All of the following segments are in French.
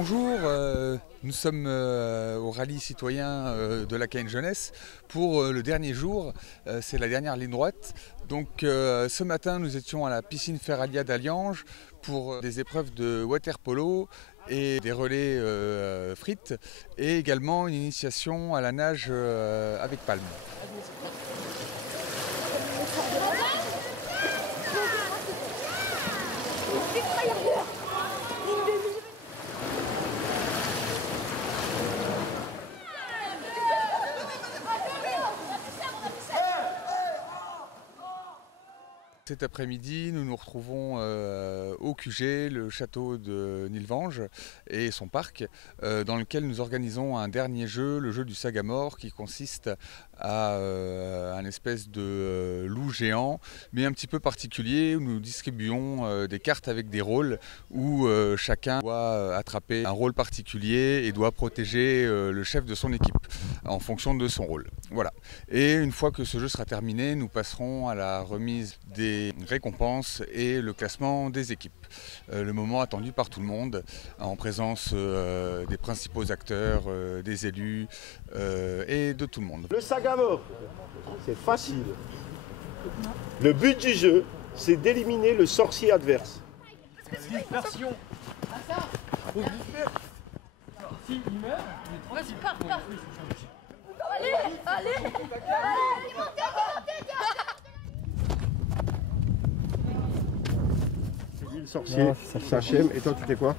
Bonjour, nous sommes au rallye citoyen de la Cayenne Jeunesse pour le dernier jour, c'est la dernière ligne droite. Donc ce matin nous étions à la piscine Ferralia d'Alliange pour des épreuves de water polo et des relais frites et également une initiation à la nage avec palme. Cet après-midi, nous nous retrouvons au QG, le château de Nilvange et son parc, dans lequel nous organisons un dernier jeu, le jeu du Sagamore, qui consiste à un espèce de loup géant, mais un petit peu particulier, où nous distribuons des cartes avec des rôles, où chacun doit attraper un rôle particulier et doit protéger le chef de son équipe, en fonction de son rôle. Voilà. Et une fois que ce jeu sera terminé, nous passerons à la remise des récompenses et le classement des équipes. Le moment attendu par tout le monde, en présence des principaux acteurs, des élus et de tout le monde. Le Sagamore, c'est facile. Le but du jeu, c'est d'éliminer le sorcier adverse. Dispersion. S'il meurt, vas-y, pars. Allez. Le sorcier, Sachem, et toi tu fais quoi?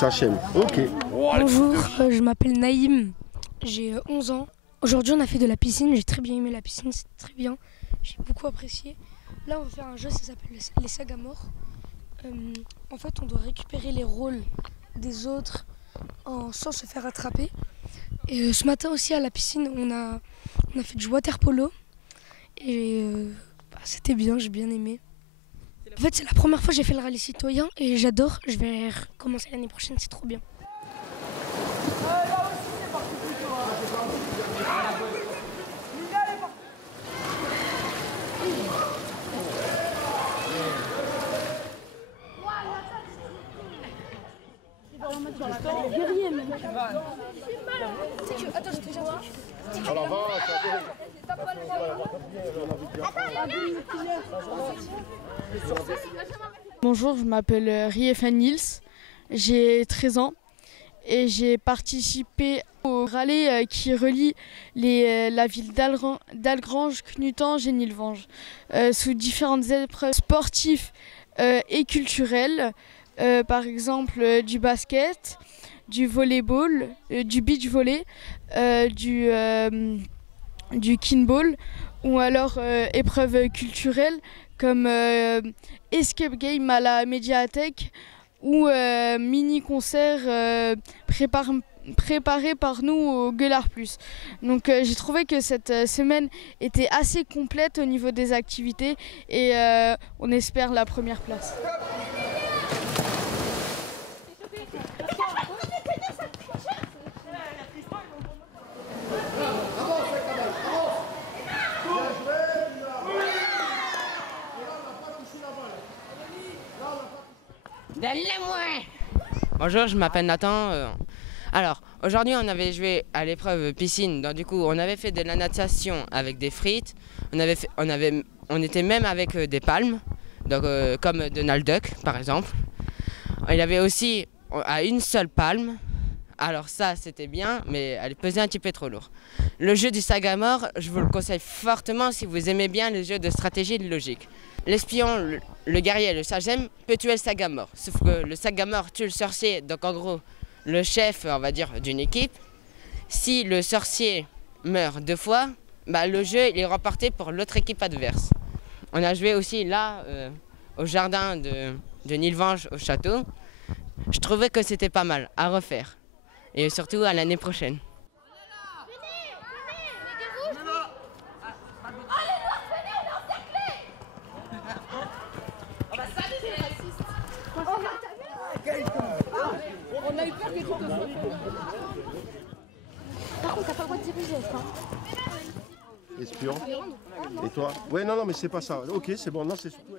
Sachem, ok. Bonjour, je m'appelle Naïm, j'ai 11 ans. Aujourd'hui on a fait de la piscine, j'ai très bien aimé la piscine, c'était très bien, j'ai beaucoup apprécié. Là on va faire un jeu, ça s'appelle les Sagamores. En fait on doit récupérer les rôles des autres sans se faire attraper. Et ce matin aussi à la piscine on a fait du water polo et c'était bien, j'ai bien aimé. En fait, c'est la première fois que j'ai fait le rallye citoyen et j'adore. Je vais recommencer l'année prochaine, c'est trop bien. Guerrier, même. Attends, je te dis un truc. Bonjour, je m'appelle Riefan Nils, j'ai 13 ans et j'ai participé au rallye qui relie la ville d'Algrange, Knutange et Nilvange sous différentes épreuves sportives et culturelles, par exemple du basket, du volleyball, du beach volley, du kinball ou alors épreuves culturelles comme escape game à la médiathèque ou mini-concert préparé par nous au Gueulard Plus. Donc j'ai trouvé que cette semaine était assez complète au niveau des activités et on espère la première place. Bonjour, je m'appelle Nathan. Alors, aujourd'hui, on avait joué à l'épreuve piscine. Donc, du coup, on avait fait de la natation avec des frites. On était même avec des palmes, donc, comme Donald Duck, par exemple. Il y avait aussi à une seule palme. Alors ça, c'était bien, mais elle pesait un petit peu trop lourd. Le jeu du Sagamore, je vous le conseille fortement si vous aimez bien les jeux de stratégie et de logique. L'espion, le guerrier, le Sachem peut tuer le Sagamore. Sauf que le Sagamore tue le sorcier, donc en gros, le chef, on va dire, d'une équipe. Si le sorcier meurt 2 fois, bah, le jeu il est remporté pour l'autre équipe adverse. On a joué aussi là, au jardin de Nilvange, au château. Je trouvais que c'était pas mal à refaire. Et surtout à l'année prochaine. On a eu peur que tu te sois. Par contre, t'as pas le droit de diriger, hein. Espion. Et toi? Ouais, non, mais c'est pas ça. Ok, c'est bon, non, c'est surtout...